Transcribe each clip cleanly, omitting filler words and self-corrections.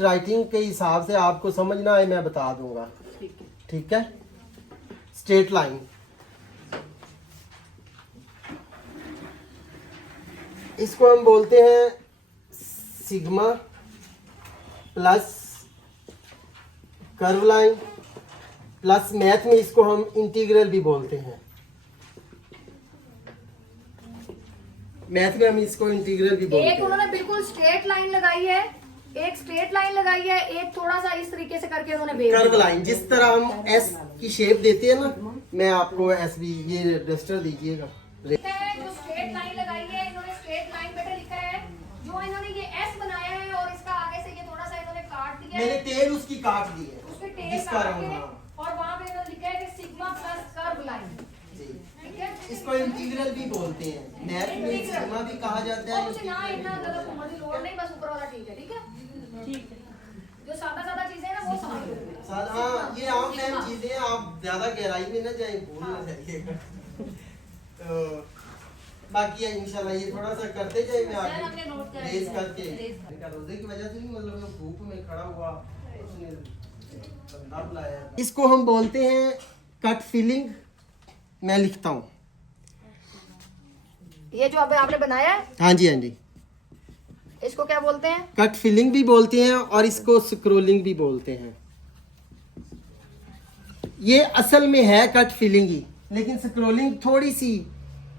Writing के हिसाब से आपको समझ ना आए मैं बता दूंगा। ठीक है। स्ट्रेट लाइन, इसको हम बोलते हैं sigma plus curve line plus math में इसको हम इंटीग्रल भी बोलते हैं। मैथ में हम इसको इंटीग्रल भी बोलते हैं। एक उन्होंने बिल्कुल स्ट्रेट लाइन लगाई है, एक स्ट्रेट लाइन लगाई है, एक थोड़ा सा इस तरीके से करके उन्होंने कर्व लाइन, जिस तरह हम एस की शेप देते हैं ना, मैं आपको एस भी ये रजिस्टर दीजिएगा। जो स्ट्रेट लाइन लगाई है इन्होंने, स्ट्रेट लाइन बेटा लिखा है, जो इन्होंने ये एस बनाया है और इसका आगे से ये थोड़ा सा इन्होंने काट दिया है, मैंने टेल उसकी काट दी है, उसके टेल जिसका काट रंग, के, हाँ। और वहां पे इन्होंने लिखा है कि सिग्मा प्लस कर्व लाइन। ठीक है, इसको इंटीग्रल भी बोलते हैं, मैथ में सिग्मा भी कहा जाता और है। मुझे ना इतना ज्यादा घूमने की लोड नहीं, बस ऊपर वाला ठीक है। ठीक है, ठीक है। जो सादा सादा चीजें हैं ना वो समझ लो। हाँ, ये आम फैम चीजें हैं, आप ज्यादा गहराई में ना जाए, भूल ना जाइएगा। तो बाकी इंशाल्लाह ये थोड़ा सा करते जाए, मैं आगे रेस करके रोजे की वजह से नहीं, मतलब मैं धूप में खड़ा हुआ, उसने बंदा बुलाया। इसको हम बोलते हैं कट फिलिंग। मैं लिखता हूँ, ये जो अभी आपने बनाया है, हाँ जी, हाँ जी, इसको क्या बोलते हैं? कट फिलिंग भी बोलते हैं और इसको स्क्रोलिंग भी बोलते हैं। ये असल में है कट फिलिंग ही, लेकिन स्क्रोलिंग थोड़ी सी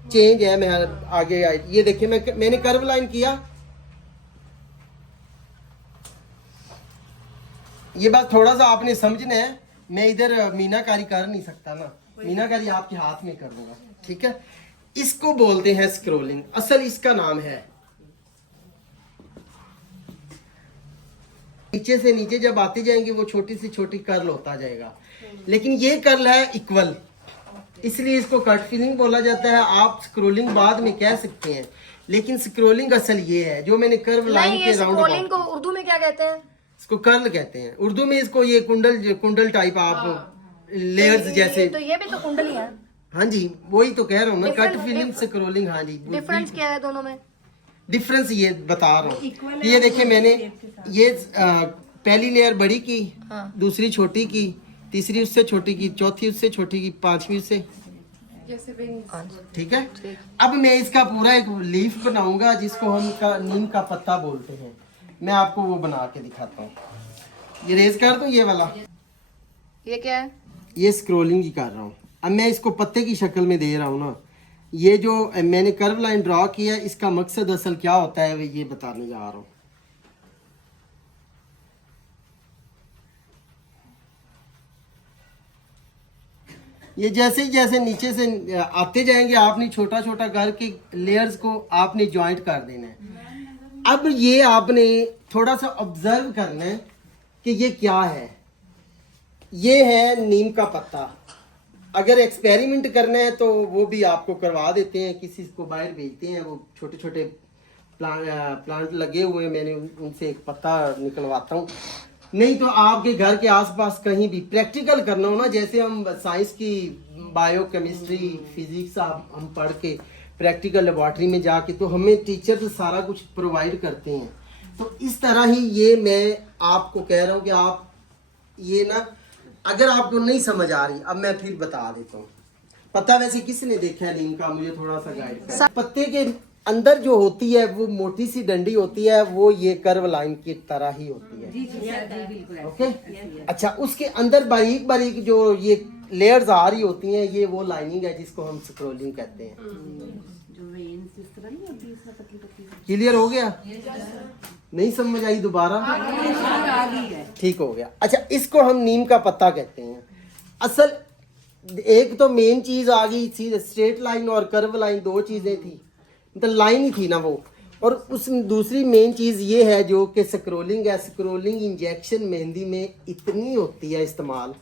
चेंज है। मैं आगे ये देखिए, मैंने कर्व लाइन किया, ये बात थोड़ा सा आपने समझना है। मैं इधर मीनाकारी कर नहीं सकता ना, मीनाकारी आपके हाथ में कर दूंगा। ठीक है, इसको बोलते हैं स्क्रोलिंग, असल इसका नाम है। नीचे से नीचे जब आते जाएंगे वो छोटी से छोटी कर्ल होता जाएगा, लेकिन ये कर्ल है इक्वल, इसलिए इसको कट फिलिंग बोला जाता है। आप स्क्रोलिंग बाद में कह सकते हैं, लेकिन स्क्रोलिंग असल ये है जो मैंने कर्व लाइन के राउंड स्क्रोलिंग को उर्दू में क्या कहते हैं? इसको कर्ल कहते हैं उर्दू में। इसको ये कुंडल टाइप आप लेयर्स जैसे, तो ये भी तो कुंडली है। हाँ जी, वही तो कह रहा हूँ ना, कट फिलिंग स्क्रोलिंग। हाँ जी, डिफरेंस क्या है दोनों में? डिफरेंस ये बता रहा हूँ। ये देखिए, मैंने ये पहली लेयर बड़ी की, हाँ। दूसरी छोटी की, तीसरी उससे छोटी की, चौथी उससे छोटी की, पांचवी उससे। ठीक है, अब मैं इसका पूरा एक लीफ बनाऊंगा जिसको हम नीम का पत्ता बोलते हैं। मैं आपको वो बना के दिखाता हूँ। ये रेज कर दूं, ये वाला, ये क्या है? ये स्क्रोलिंग ही कर रहा हूँ। अब मैं इसको पत्ते की शक्ल में दे रहा हूँ ना। ये जो मैंने कर्व लाइन ड्रॉ किया, इसका मकसद असल क्या होता है ये बताने जा रहा हूँ। ये जैसे ही जैसे नीचे से आते जाएंगे, आपने छोटा छोटा करके लेयर्स को आपने ज्वाइंट कर देना है। अब ये आपने थोड़ा सा ऑब्जर्व करना है कि ये क्या है। ये है नीम का पत्ता। अगर एक्सपेरिमेंट करना है तो वो भी आपको करवा देते हैं, किसी को बाहर भेजते हैं, वो छोटे छोटे प्लांट लगे हुए हैं, मैंने उनसे एक पत्ता निकलवाता हूँ। नहीं तो आपके घर के आसपास कहीं भी प्रैक्टिकल करना हो ना, जैसे हम साइंस की बायो केमिस्ट्री फिजिक्स हम पढ़ के प्रैक्टिकल लेबॉर्ट्री में जाके, तो हमें टीचर सारा कुछ प्रोवाइड करते हैं। तो इस तरह ही ये मैं आपको कह रहा हूँ कि आप ये ना, अगर आपको नहीं समझ आ रही, अब मैं फिर बता देता हूँ। पत्ता वैसे किसने देखा है नीम का, मुझे थोड़ा सा गाइड कर। पत्ते के अंदर जो होती है वो मोटी सी डंडी होती है, वो ये कर्व लाइन की तरह ही होती है। ओके, अच्छा, उसके अंदर बारीक बारीक जो ये लेयर्स आ रही होती हैं, ये वो लाइनिंग है जिसको हम स्क्रोलिंग कहते हैं। क्लियर हो गया? नहीं समझ आई? दोबारा ठीक हो गया। अच्छा, इसको हम नीम का पत्ता कहते हैं। असल एक तो मेन चीज आ गई थी, स्ट्रेट लाइन और कर्व लाइन, दो चीजें थी, तो लाइन ही थी ना वो। और उस दूसरी मेन चीज ये है जो कि स्क्रोलिंग है। स्क्रोलिंग इंजेक्शन मेहंदी में इतनी होती है इस्तेमाल,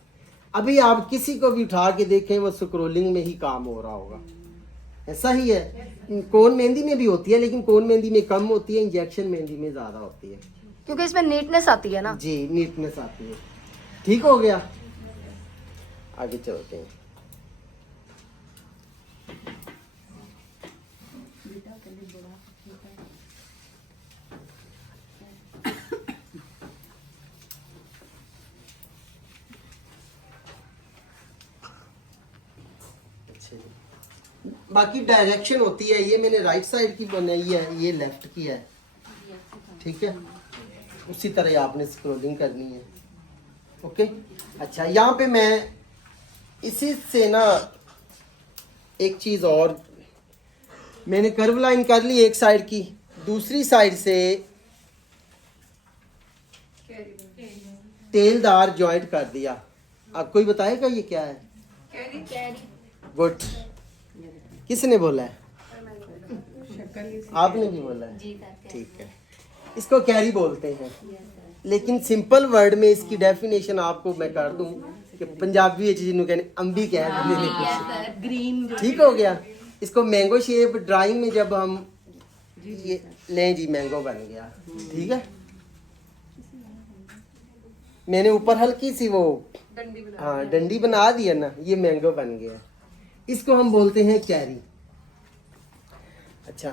अभी आप किसी को भी उठा के देखें वो स्क्रोलिंग में ही काम हो रहा होगा। ऐसा ही है, कोन मेहंदी में भी होती है, लेकिन कोन मेहंदी में कम होती है, इंजेक्शन मेहंदी में ज्यादा होती है, क्योंकि इसमें नीटनेस आती है ना। जी, नीटनेस आती है। ठीक हो गया, आगे चलते हैं। बाकी डायरेक्शन होती है, ये मैंने राइट साइड की बनाई है, ये लेफ्ट की है, ठीक है। उसी तरह आपने स्क्रॉलिंग करनी है, ओके। अच्छा, यहाँ पे मैं इसी से ना एक चीज़ और, मैंने कर्व लाइन कर ली एक साइड की, दूसरी साइड से टेलदार जॉइंट कर दिया। आप कोई बताएगा ये क्या है? गुड। किसने बोला है? आपने भी बोला है, ठीक है। इसको कैरी बोलते हैं, लेकिन सिंपल वर्ड में इसकी डेफिनेशन आपको मैं कर दूं कि पंजाबी जिन्होंने कहने अंबी कह देने कुछ, ग्रीन ठीक हो गया। इसको मैंगो शेप ड्राइंग में जब हम ये लें जी, मैंगो बन गया, ठीक है। मैंने ऊपर हल्की सी वो हाँ डंडी बना दी है ना, ये मैंगो बन गया। इसको हम बोलते हैं कैरी। अच्छा,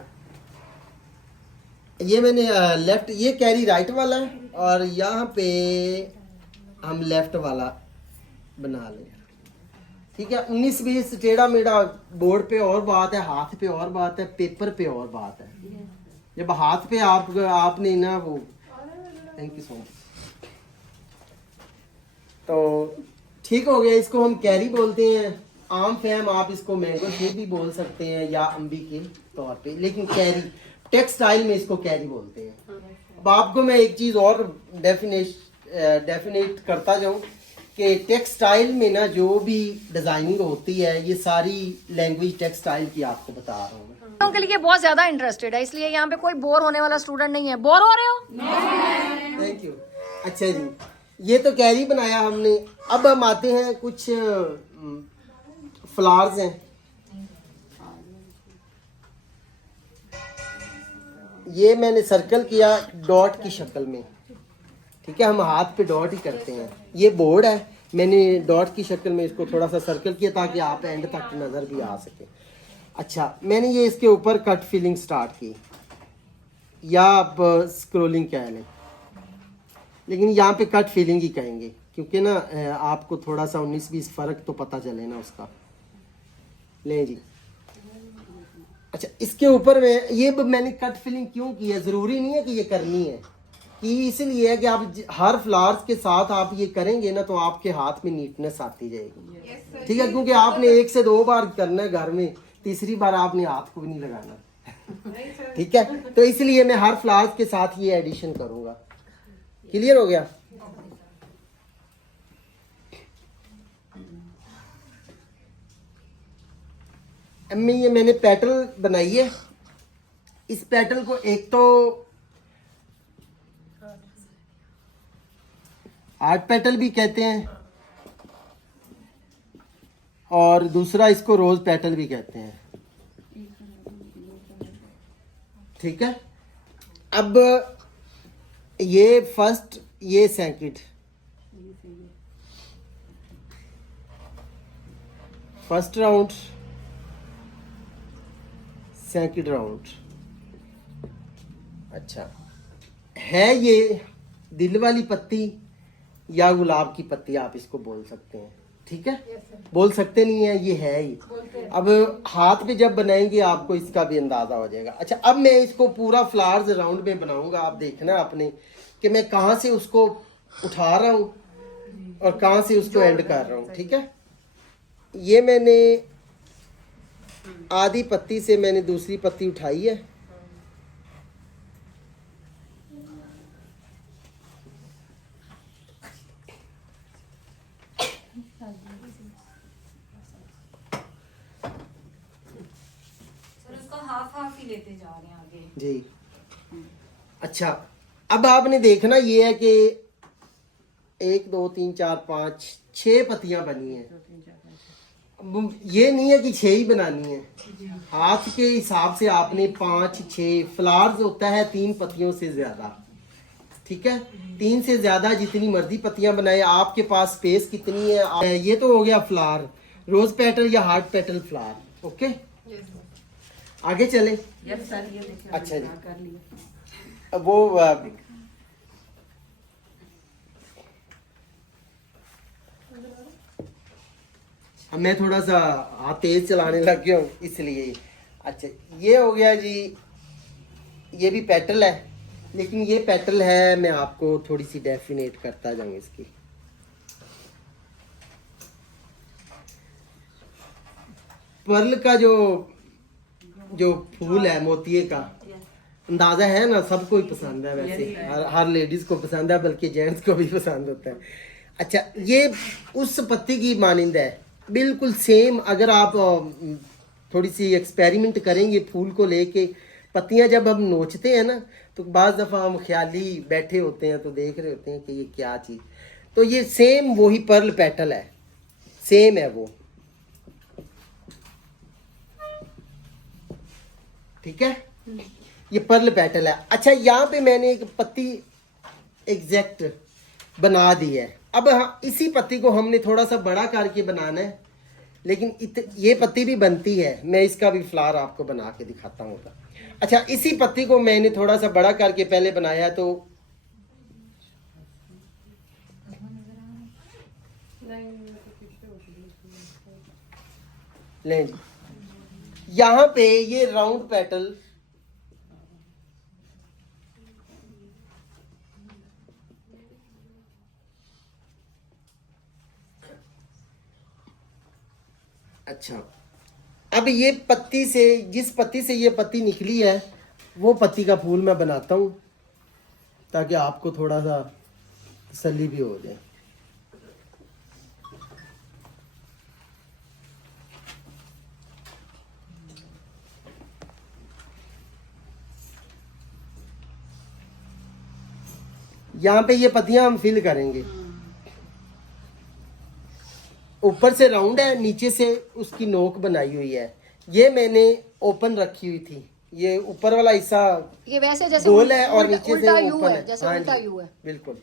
ये मैंने लेफ्ट, ये कैरी राइट वाला है, और यहाँ पे हम लेफ्ट वाला बना लें, ठीक है। 19-20 टेढ़ा मेढ़ा बोर्ड पे और बात है, हाथ पे और बात है, पेपर पे और बात है। जब हाथ पे आपने ना वो, थैंक यू सो मच, तो ठीक हो गया। इसको हम कैरी बोलते हैं। आम फैम आप इसको मैंगो शेप भी बोल सकते हैं या अम्बी के तौर पे, लेकिन कैरी टेक्सटाइल में इसको कैरी बोलते हैं। अब आपको मैं एक चीज़ और डेफिनेट करता जाऊं कि टेक्सटाइल में ना जो भी डिज़ाइनिंग होती है, ये सारी लैंग्वेज टेक्सटाइल की आपको बता रहा हूँ मैं। के लिए बहुत ज्यादा इंटरेस्टेड है, इसलिए यहाँ पे कोई बोर होने वाला स्टूडेंट नहीं है। बोर हो रहे हो? Thank you. अच्छा जी, ये तो कैरी बनाया हमने। अब हम आते हैं, कुछ फ्लावर्स हैं। ये मैंने सर्कल किया डॉट की शक्ल में, ठीक है। हम हाथ पे डॉट ही करते हैं। ये बोर्ड है, मैंने डॉट की शक्ल में इसको थोड़ा सा सर्कल किया ताकि आप एंड तक नज़र भी आ सके। अच्छा, मैंने ये इसके ऊपर कट फिलिंग स्टार्ट की, या आप स्क्रोलिंग कह लें, लेकिन यहाँ पे कट फिलिंग ही कहेंगे, क्योंकि ना आपको थोड़ा सा 19-20 फ़र्क तो पता चले ना उसका। ले जी। अच्छा, इसके ऊपर में ये मैंने कट फिलिंग क्यों की है, ज़रूरी नहीं है कि ये करनी है, कि इसलिए है कि आप हर फ्लावर्स के साथ आप ये करेंगे ना, तो आपके हाथ में नीटनेस आती जाएगी, ठीक है। क्योंकि आपने 1 से 2 बार करना है घर में, तीसरी बार आपने हाथ को भी नहीं लगाना, ठीक है। तो इसलिए मैं हर फ्लावर्स के साथ ये एडिशन करूँगा। क्लियर हो गया? अम्मी, ये मैंने पेटल बनाई है। इस पेटल को एक तो हार्ट पेटल भी कहते हैं, और दूसरा इसको रोज पेटल भी कहते हैं, ठीक है। अब ये फर्स्ट, ये second, first round, second round. अच्छा, है ये दिल वाली पत्ती या गुलाब की पत्ती, आप इसको बोल सकते हैं, ठीक है। बोल सकते नहीं है, ये है ही। अब हाथ पे जब बनाएंगे आपको इसका भी अंदाजा हो जाएगा। अच्छा, अब मैं इसको पूरा फ्लावर्स राउंड में बनाऊंगा। आप देखना आपने कि मैं कहाँ से उसको उठा रहा हूँ और कहाँ से उसको एंड कर रहा हूँ, ठीक है। ये मैंने आधी पत्ती से मैंने दूसरी पत्ती उठाई है, हाफ ही लेते जा रहे हैं आगे जी। अच्छा, अब आपने देखना ये है कि 1 2 3 4 5 6 पत्तियां बनी हैं। अब ये नहीं है कि 6 ही बनानी है, हाथ के हिसाब से आपने 5 6 फ्लावर्स होता है 3 पत्तियों से ज्यादा, ठीक है। 3 से ज्यादा जितनी मर्जी पत्तियां बनाए, आपके पास स्पेस कितनी है। ये तो हो गया फ्लावर, रोज पेटल या हार्ट पेटल फ्लावर, ओके। आगे चले। यस सर, ये देखिए। अच्छा जी, कर लिया। अब वो अब मैं थोड़ा सा हाथ तेज चलाने लग गया हूँ इसलिए। अच्छा ये हो गया जी, ये भी पेटल है, लेकिन ये पेटल है, मैं आपको थोड़ी सी डेफिनेट करता जाऊँ इसकी। पर्ल का जो फूल है मोतिये का, अंदाजा है ना, सबको ही पसंद है वैसे, हर लेडीज को पसंद है, बल्कि जेंट्स को भी पसंद होता है। अच्छा ये उस पत्ती की मानिंद है, बिल्कुल सेम। अगर आप थोड़ी सी एक्सपेरिमेंट करेंगे फूल को लेके, पत्तियां जब हम नोचते हैं ना, तो बाज़ दफ़ा हम ख्याली बैठे होते हैं तो देख रहे होते हैं कि ये क्या चीज़, तो ये सेम वही पर्ल पेटल है, सेम है वो, ठीक है, ये पर्ल पेटल है। अच्छा यहाँ पे मैंने एक पत्ती एग्जैक्ट बना दी है। अब इसी पत्ती को हमने थोड़ा सा बड़ा करके बनाना है, लेकिन ये पत्ती भी बनती है, मैं इसका भी फ्लावर आपको बना के दिखाता हूँ। अच्छा इसी पत्ती को मैंने थोड़ा सा बड़ा करके पहले बनाया, तो लें यहाँ पे ये राउंड पेटल, अच्छा अब ये पत्ती से, जिस पत्ती से ये पत्ती निकली है, वो पत्ती का फूल मैं बनाता हूँ ताकि आपको थोड़ा सा तसल्ली भी हो जाए। यहाँ पे ये पत्तियां हम फिल करेंगे, ऊपर से राउंड है, नीचे से उसकी नोक बनाई हुई है। ये मैंने ओपन रखी हुई थी, ये ऊपर वाला हिस्सा ये वैसे जैसे गोल है और नीचे से उल्टा यू ओपन है, जैसे हाँ उल्टा जी, यू है। बिल्कुल।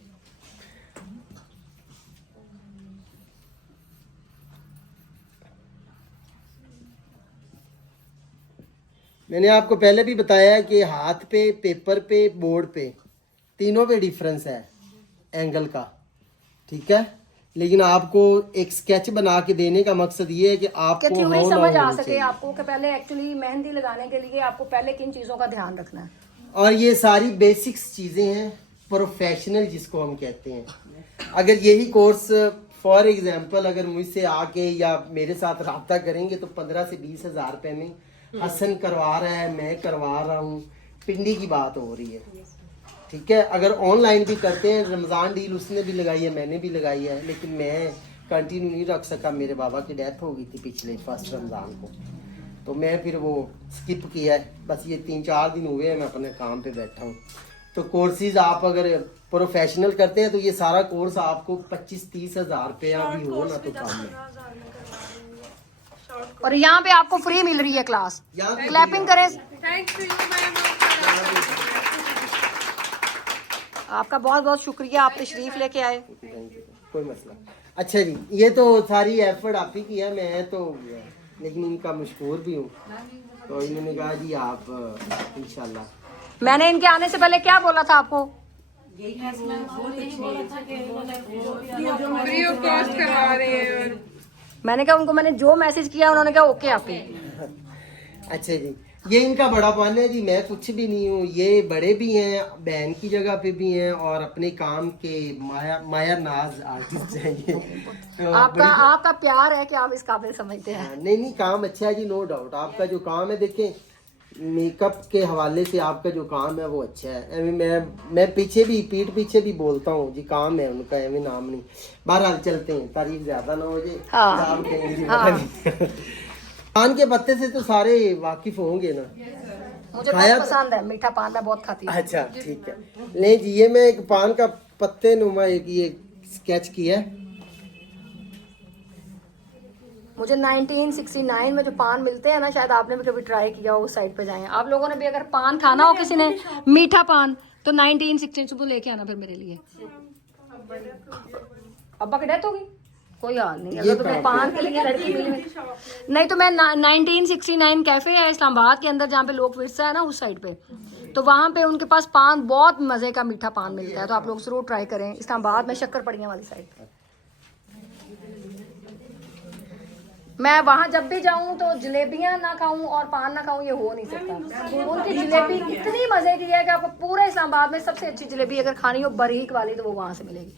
मैंने आपको पहले भी बताया कि हाथ पे, पेपर पे, बोर्ड पे, तीनों पे डिफरेंस है एंगल का, ठीक है, लेकिन आपको एक स्केच बना के देने का मकसद ये है कि आपको थ्योरी हो ना समझ आ होनी सके चाहिए। आपको कि पहले एक्चुअली मेहंदी लगाने के लिए आपको पहले किन चीजों का ध्यान रखना है। और ये सारी बेसिक्स चीजें हैं, प्रोफेशनल जिसको हम कहते हैं। अगर यही कोर्स फॉर एग्जांपल अगर मुझसे आके या मेरे साथ रब्ता करेंगे तो 15 से 20 हज़ार रुपए में हसन करवा रहा है, मैं करवा रहा हूँ, पिंडी की बात हो रही है, ठीक है। अगर ऑनलाइन भी करते हैं, रमज़ान डील उसने भी लगाई है, मैंने भी लगाई है, लेकिन मैं कंटिन्यू नहीं रख सका, मेरे बाबा की डेथ हो गई थी पिछले फर्स्ट रमज़ान को, तो मैं फिर वो स्किप किया है। बस ये 3-4 दिन हुए हैं मैं अपने काम पे बैठा हूँ। तो कोर्सेज आप अगर प्रोफेशनल करते हैं तो ये सारा कोर्स आपको 25-30 हज़ार रुपया भी हो ना तो काम है। और यहाँ पे आपको फ्री मिल रही है क्लास, यहाँ पे क्लैपिंग करें। Thanks to you ma'am. आपका बहुत बहुत शुक्रिया, आप तशरीफ लेके आए। कोई मसला। अच्छा जी, ये तो सारी एफर्ट आप ही की है, मैं तो लेकिन इनका मशहूर भी हूँ, तो इन्होंने कहा जी आप इंशाल्लाह। मैंने इनके आने से पहले क्या बोला था आपको? फ्री ऑफ कॉस्ट करवा रहे हैं। और मैंने कहा उनको, मैंने जो मैसेज किया उन्होंने कहा ओके आपके। अच्छा जी, ये इनका बड़ापन है जी, मैं कुछ भी नहीं हूँ, ये बड़े भी हैं, बहन की जगह पे भी हैं और अपने काम के माया नाज आर्टिस्ट हैं ये। तो आपका प्यार है कि आप इस काबिल समझते हैं। नहीं काम अच्छा है जी, नो डाउट। आपका जो काम है देखें, मेकअप के हवाले से आपका जो काम है वो अच्छा है। मैं पीछे भी, पीठ पीछे भी बोलता हूँ जी, काम है उनका, एवं नाम नहीं। बहरहाल चलते हैं, तारीफ ज्यादा ना हो जाए। पान के पत्ते से तो सारे वाकिफ होंगे ना? मुझे बहुत पसंद है मीठा पान, मैं बहुत खाती हूँ। अच्छा ठीक है, नहीं जी, ये मैं एक पान का पत्ते नुमा एक ये स्केच किया है। मुझे 1969 में जो पान मिलते हैं ना, शायद आपने भी कभी ट्राई किया हो, उस साइड पे जाएं आप लोगों ने भी। अगर पान खाना हो किसी ने, मीठा पान, तो 1916 सुबह लेके आना फिर मेरे लिए। अब्बा की डेथ होगी, कोई हाल नहीं। अगर तुम्हें पान के लिए लड़की मिली नहीं तो मैं 1969 कैफे है इस्लामाबाद के अंदर, जहाँ पे लोक विरसा है ना, उस साइड पे, तो वहाँ पे उनके पास पान, बहुत मजे का मीठा पान मिलता है, तो आप लोग जरूर ट्राई करें। इस्लामाबाद में शक्कर पड़ियाँ वाली साइड। मैं वहां जब भी जाऊं तो जलेबियां ना खाऊं और पान ना खाऊं, ये हो नहीं सकता। उनकी जलेबी इतनी मजे की है कि आपको पूरे इस्लामाबाद में सबसे अच्छी जलेबी अगर खानी हो बारीक वाली तो वो वहां से मिलेगी।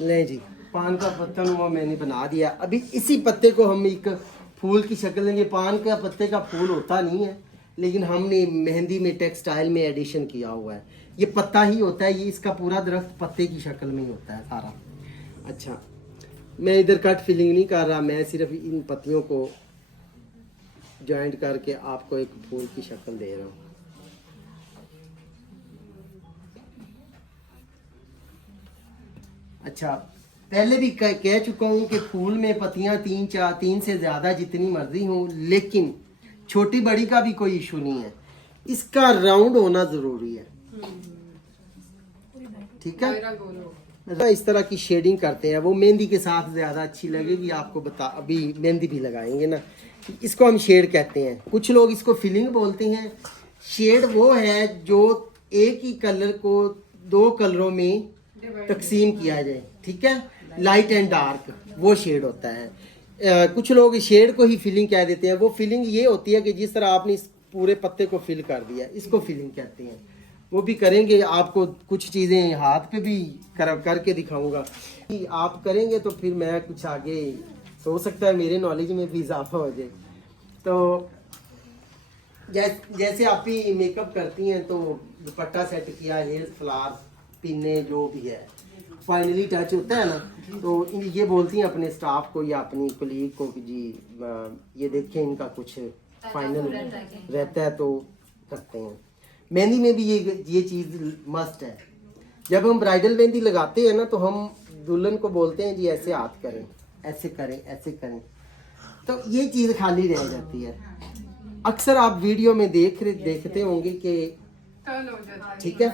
ले जी, पान का पत्ता नुमा मैंने बना दिया। अभी इसी पत्ते को हम एक फूल की शक्ल देंगे। पान का पत्ते का फूल होता नहीं है, लेकिन हमने मेहंदी में टेक्सटाइल में एडिशन किया हुआ है। ये पत्ता ही होता है, ये इसका पूरा दरख्त पत्ते की शक्ल में ही होता है सारा। अच्छा, मैं इधर कट फिलिंग नहीं कर रहा, मैं सिर्फ इन पत्तियों को जॉइंट करके आपको एक फूल की शक्ल दे रहा हूँ। अच्छा, पहले भी कह चुका हूँ कि फूल में पत्तियाँ तीन से ज़्यादा जितनी मर्जी हों, लेकिन छोटी बड़ी का भी कोई इशू नहीं है, इसका राउंड होना ज़रूरी है। ठीक है, इस तरह की शेडिंग करते हैं, वो मेहंदी के साथ ज़्यादा अच्छी लगेगी आपको। अभी मेहंदी भी लगाएंगे ना, इसको हम शेड कहते हैं। कुछ लोग इसको फिलिंग बोलते हैं। शेड वो है जो एक ही कलर को दो कलरों में तकसीम किया जाए, ठीक है, लाइट एंड डार्क, वो शेड होता है। कुछ लोग शेड को ही फिलिंग कह देते हैं। वो फिलिंग ये होती है कि जिस तरह आपने इस पूरे पत्ते को फिल कर दिया, इसको फिलिंग कहते हैं। वो भी करेंगे, आपको कुछ चीज़ें हाथ पे भी करके दिखाऊंगा। आप करेंगे तो फिर मैं कुछ आगे हो सकता है मेरे नॉलेज में भी इजाफा हो जाए। तो जैसे आप ही मेकअप करती हैं तो दुपट्टा सेट किया, हेयर फ्लावर पिन्ने जो भी है, फाइनली टच होता है ना, तो ये बोलती हैं अपने स्टाफ को या अपनी कलीग को कि जी ये देखें इनका कुछ फाइनल रहता है तो करते हैं। मेहंदी में भी ये चीज़ मस्ट है। जब हम ब्राइडल मेहंदी लगाते हैं ना तो हम दुल्हन को बोलते हैं जी ऐसे हाथ करें, ऐसे करें, ऐसे करें, तो ये चीज़ खाली रह जाती है। अक्सर आप वीडियो में देखते होंगे कि ठीक है,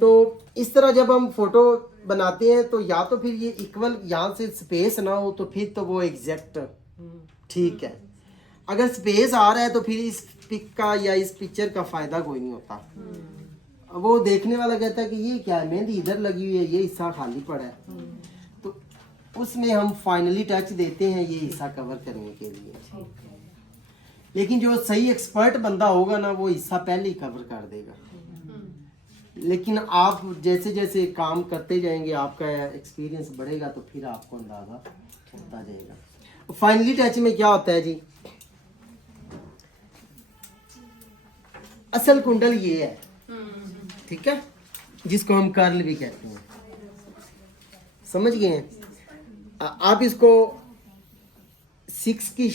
तो इस तरह जब हम फोटो बनाते हैं तो या तो फिर ये इक्वल यहाँ से स्पेस ना हो तो फिर तो वो एग्जैक्ट ठीक है। अगर स्पेस आ रहा है तो फिर इस पिक का या इस पिक्चर का फायदा कोई नहीं होता। वो देखने वाला कहता है कि ये क्या है, मेहंदी इधर लगी हुई है, ये हिस्सा खाली पड़ा है, तो उसमें हम फाइनली टच देते हैं ये हिस्सा कवर करने के लिए। लेकिन जो सही एक्सपर्ट बंदा होगा ना वो हिस्सा पहले ही कवर कर देगा। लेकिन आप जैसे जैसे काम करते जाएंगे आपका एक्सपीरियंस बढ़ेगा तो फिर आपको अंदाजा होता जाएगा। फाइनली टच में क्या होता है जी, असल कुंडल ये है, ठीक है, जिसको हम कर्ल भी कहते हैं, समझ गए हैं। आप इसको 6 की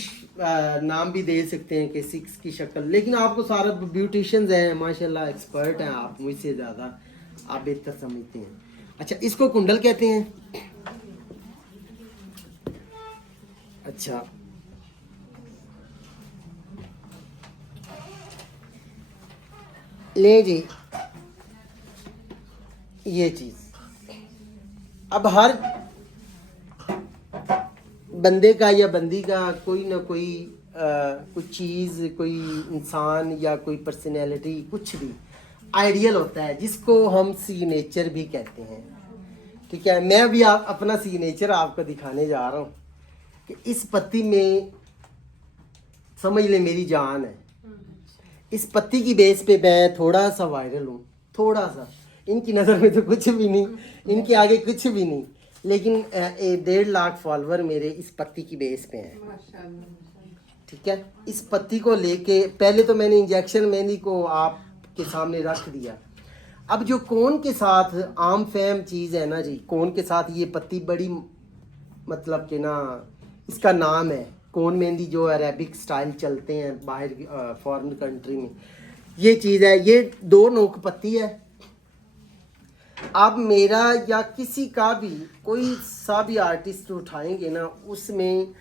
नाम भी दे सकते हैं कि 6 की शक्ल, लेकिन आपको सारा ब्यूटिशियंस हैं माशाल्लाह, एक्सपर्ट हैं आप मुझसे ज़्यादा, आप बेहतर समझते हैं। अच्छा, इसको कुंडल कहते हैं। अच्छा, ले जी ये चीज़, अब हर बंदे का या बंदी का कोई ना कोई कोई चीज़, कोई इंसान या कोई पर्सनैलिटी, कुछ भी आइडियल होता है जिसको हम सिग्नेचर भी कहते हैं। ठीक है, मैं भी अपना सिग्नेचर आपको दिखाने जा रहा हूँ कि इस पत्ती में समझ ले मेरी जान है। इस पत्ती की बेस पे मैं थोड़ा सा वायरल हूँ, थोड़ा सा, इनकी नज़र में तो कुछ भी नहीं, इनके आगे कुछ भी नहीं, लेकिन 1.5 लाख फॉलोवर मेरे इस पत्ती की बेस पे हैं। ठीक है, इस पत्ती को लेके पहले तो मैंने इंजेक्शन मेहंदी को आपके सामने रख दिया। अब जो कोन के साथ आम फैम चीज़ है ना जी, कोन के साथ ये पत्ती बड़ी, मतलब कि ना इसका नाम है कोन मेहंदी, जो अरेबिक स्टाइल चलते हैं बाहर फॉरेन कंट्री में, ये चीज़ है। ये 2 नोक पत्ती है। आप मेरा या किसी का भी कोई सा भी आर्टिस्ट उठाएंगे ना, उसमें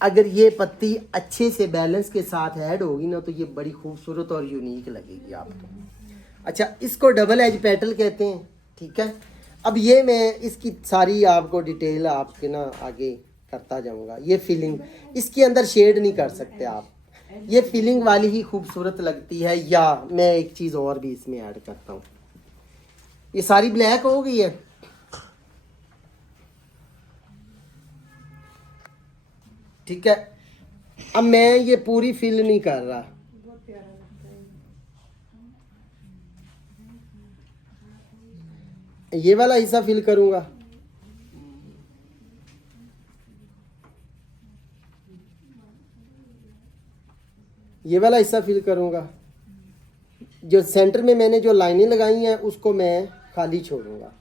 अगर ये पत्ती अच्छे से बैलेंस के साथ ऐड होगी ना तो ये बड़ी खूबसूरत और यूनिक लगेगी आपको। अच्छा, इसको डबल एज पेटल कहते हैं। ठीक है, अब ये मैं इसकी सारी आपको डिटेल आपके ना आगे करता जाऊंगा। ये फीलिंग, इसके अंदर शेड नहीं कर सकते आप, ये फीलिंग वाली ही खूबसूरत लगती है। या मैं एक चीज़ और भी इसमें ऐड करता हूँ, ये सारी ब्लैक हो गई है, ठीक है, अब मैं ये पूरी फिल नहीं कर रहा, ये वाला हिस्सा फिल करूंगा। ये वाला हिस्सा फिल करूंगा। जो सेंटर में मैंने जो लाइनें लगाई हैं उसको मैं खाली छोड़ूंगा।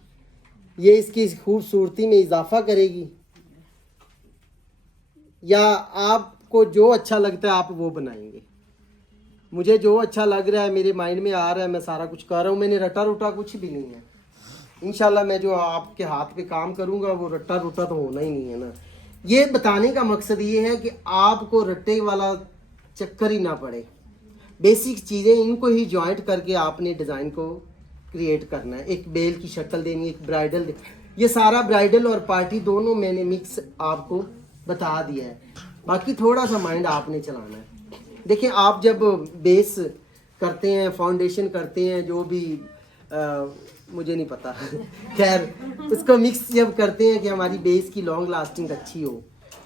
ये इसकी खूबसूरती में इजाफा करेगी, या आपको जो अच्छा लगता है आप वो बनाएंगे। मुझे जो अच्छा लग रहा है, मेरे माइंड में आ रहा है, मैं सारा कुछ कर रहा हूँ। मैंने रटा रुटा कुछ भी नहीं है। इंशाल्लाह मैं जो आपके हाथ पे काम करूँगा वो रट्टा रुटा तो होना ही नहीं है ना। ये बताने का मकसद ये है कि आपको रट्टे वाला चक्कर ही ना पड़े। बेसिक चीज़ें इनको ही जॉइंट करके आपने डिज़ाइन को क्रिएट करना है। एक बेल की शक्ल देनी, एक ब्राइडल ये सारा ब्राइडल और पार्टी दोनों मैंने मिक्स आपको बता दिया है। बाकी थोड़ा सा माइंड आपने चलाना है। देखिए, आप जब बेस करते हैं, फाउंडेशन करते हैं, जो भी मुझे नहीं पता खैर, उसको मिक्स जब करते हैं कि हमारी बेस की लॉन्ग लास्टिंग अच्छी हो,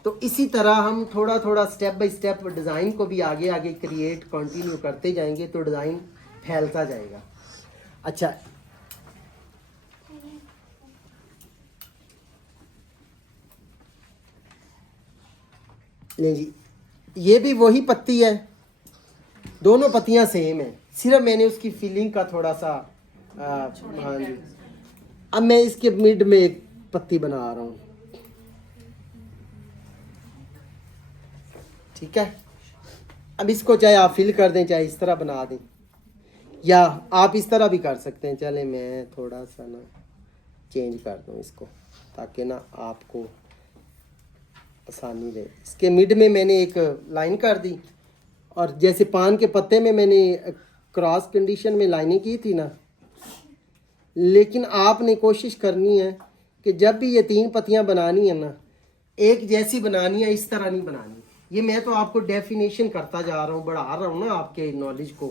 तो इसी तरह हम थोड़ा थोड़ा स्टेप बाय स्टेप डिज़ाइन को भी आगे आगे क्रिएट कंटिन्यू करते जाएंगे तो डिज़ाइन फैलता जाएगा। अच्छा, नहीं जी, ये भी वही पत्ती है, दोनों पत्तियां सेम है, सिर्फ मैंने उसकी फीलिंग का थोड़ा सा हाँ जी। अब मैं इसके मिड में एक पत्ती बना रहा हूँ, ठीक है। अब इसको चाहे आप फिल कर दें, चाहे इस तरह बना दें, या आप इस तरह भी कर सकते हैं। चले मैं थोड़ा सा ना चेंज कर दूँ इसको, ताकि ना आपको आसानी रहे। इसके मिड में मैंने एक लाइन कर दी, और जैसे पान के पत्ते में मैंने क्रॉस कंडीशन में लाइनें की थी ना, लेकिन आपने कोशिश करनी है कि जब भी ये 3 पत्तियां बनानी है ना, एक जैसी बनानी है, इस तरह नहीं बनानी। ये मैं तो आपको डेफिनेशन करता जा रहा हूँ, बढ़ा रहा हूँ ना आपके नॉलेज को।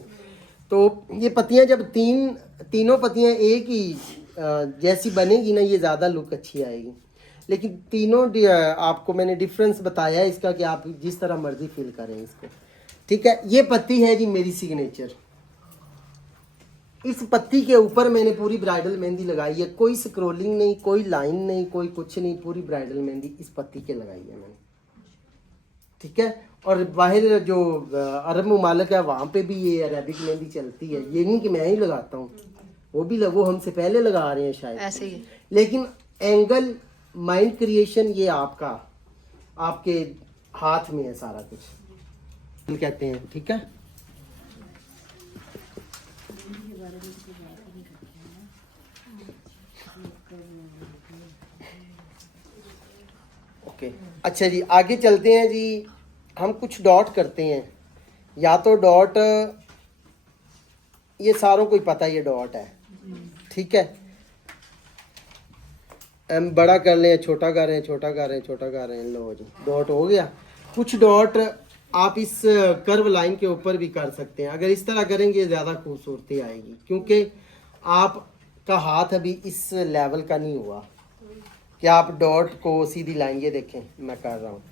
तो ये पत्तियां जब तीनों पत्तियां एक ही जैसी बनेगी ना, ये ज़्यादा लुक अच्छी आएगी। लेकिन तीनों आपको मैंने डिफरेंस बताया है इसका, कि आप जिस तरह मर्जी फील करें इसको, ठीक है। ये पत्ती है जी मेरी सिग्नेचर। इस पत्ती के ऊपर मैंने पूरी ब्राइडल मेहंदी लगाई है, कोई स्क्रोलिंग नहीं, कोई लाइन नहीं, कोई कुछ नहीं, पूरी ब्राइडल मेहंदी इस पत्ती के लगाई है मैंने, ठीक है। और बाहर जो अरब ममालिक है वहाँ पे भी ये अरेबिक मेहंदी चलती है। ये नहीं कि मैं ही लगाता हूँ, वो हमसे पहले लगा रहे हैं शायद ऐसे ही। लेकिन एंगल, माइंड क्रिएशन ये आपके हाथ में है सारा कुछ, कहते हैं, ठीक है। ओके, अच्छा जी, आगे चलते हैं जी। हम कुछ डॉट करते हैं, या तो डॉट, ये सारों को ही पता है ये डॉट है, ठीक है। हम बड़ा कर लें, छोटा कर रहे हैं, छोटा कर रहे हैं, छोटा कर रहे हैं, लो जी डॉट हो गया। कुछ डॉट आप इस कर्व लाइन के ऊपर भी कर सकते हैं। अगर इस तरह करेंगे ज़्यादा खूबसूरती आएगी, क्योंकि आपका हाथ अभी इस लेवल का नहीं हुआ कि आप डॉट को सीधी लाइन, ये देखें मैं कर रहा हूँ,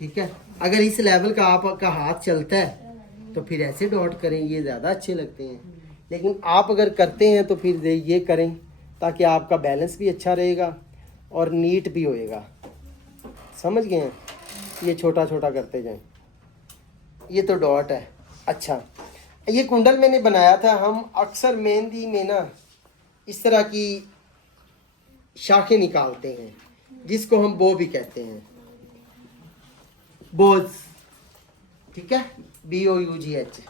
ठीक है। अगर इस लेवल का आपका हाथ चलता है तो फिर ऐसे डॉट करें, ये ज़्यादा अच्छे लगते हैं। लेकिन आप अगर करते हैं तो फिर ये करें, ताकि आपका बैलेंस भी अच्छा रहेगा और नीट भी होएगा। समझ गए हैं? ये छोटा छोटा करते जाएं। ये तो डॉट है। अच्छा, ये कुंडल मैंने बनाया था। हम अक्सर मेहंदी में ना इस तरह की शाखें निकालते हैं, जिसको हम बो भी कहते हैं, बोज, ठीक है, BOUGH।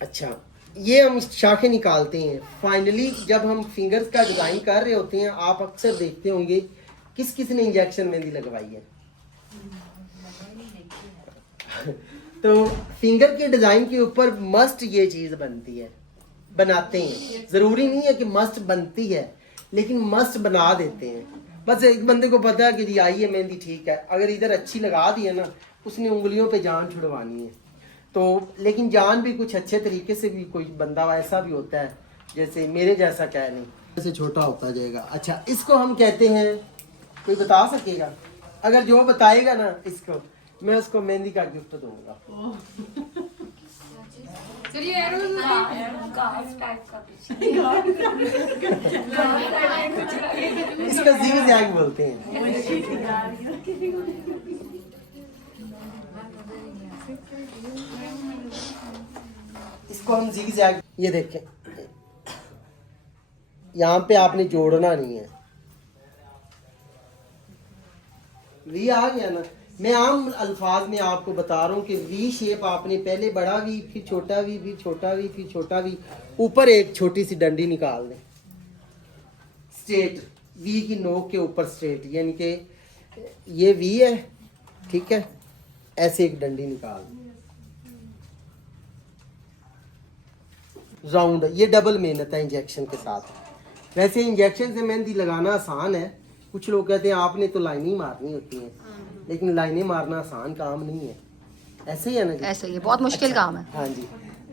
अच्छा, ये हम शाखें निकालते हैं। फाइनली जब हम फिंगर्स का डिज़ाइन कर रहे होते हैं, आप अक्सर देखते होंगे किस किस ने इंजेक्शन मेहंदी लगवाई है तो फिंगर के डिज़ाइन के ऊपर मस्ट ये चीज़ बनती है, बनाते हैं। ज़रूरी नहीं है कि मस्ट बनती है, लेकिन मस्ट बना देते हैं। बस एक बंदे को पता है कि जी आई है मेहंदी, ठीक है, अगर इधर अच्छी लगा दी है ना, उसने उंगलियों पे जान छुड़वानी है। तो लेकिन जान भी कुछ अच्छे तरीके से भी, कोई बंदा ऐसा भी होता है जैसे मेरे जैसा, क्या नहीं, ऐसे छोटा होता जाएगा। अच्छा, इसको हम कहते हैं कोई बता सकेगा? अगर जो बताएगा ना इसको, मैं उसको मेहंदी का गिफ्ट दूंगा। चलिए एरोज इसको जिग जैग बोलते हैं। इसको हम जिग जैग, ये देखें यहाँ पे आपने जोड़ना नहीं है। वी आ गया ना। मैं आम अल्फाज में आपको बता रहा हूँ कि वी शेप आपने पहले बड़ा वी, फिर छोटा वी, फिर छोटा वी, फिर छोटा वी, ऊपर एक छोटी सी डंडी निकाल दें स्ट्रेट, वी की नोक के ऊपर स्ट्रेट, यानी कि ये वी है, ठीक है, ऐसे एक डंडी निकाल दें राउंड। ये डबल मेहनत है इंजेक्शन के साथ। वैसे इंजेक्शन से मेहंदी लगाना आसान है। कुछ लोग कहते हैं आपने तो लाइनें मारनी होती हैं, लेकिन लाइनें मारना आसान काम नहीं है। ऐसे ही है ना जी? ऐसे ही बहुत मुश्किल काम है। हाँ जी।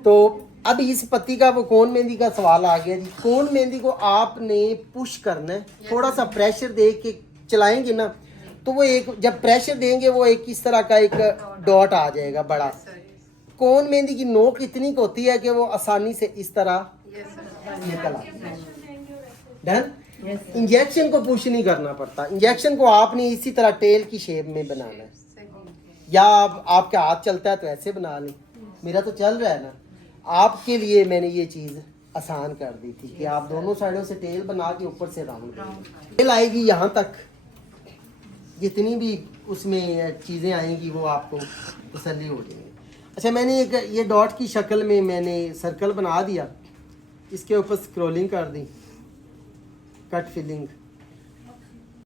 तो अब इस पत्ती का वो कोन मेहंदी का सवाल आ गया जी। कोन मेहंदी को आपने पुश करना है, थोड़ा सा प्रेशर दे के चलाएंगे ना, तो वो एक, जब प्रेशर देंगे वो एक इस तरह का एक डॉट आ जाएगा बड़ा। कोन मेहंदी की नोक इतनी होती है कि वो आसानी से इस तरह निकल आती है। डन। इंजेक्शन को पुश नहीं करना पड़ता। इंजेक्शन को आपने इसी तरह टेल की शेप में बनाना है, या आपका हाथ चलता है तो ऐसे बना लें। मेरा तो चल रहा है ना। आपके लिए मैंने ये चीज़ आसान कर दी थी कि आप दोनों साइडों से टेल बना के ऊपर से राउंड टेल आएगी यहाँ तक। जितनी भी उसमें चीज़ें आएंगी वो आपको तसल्ली हो जाएगी। अच्छा, मैंने एक ये डॉट की शक्ल में मैंने सर्कल बना दिया, इसके ऊपर स्क्रॉलिंग कर दी, कट फिलिंग।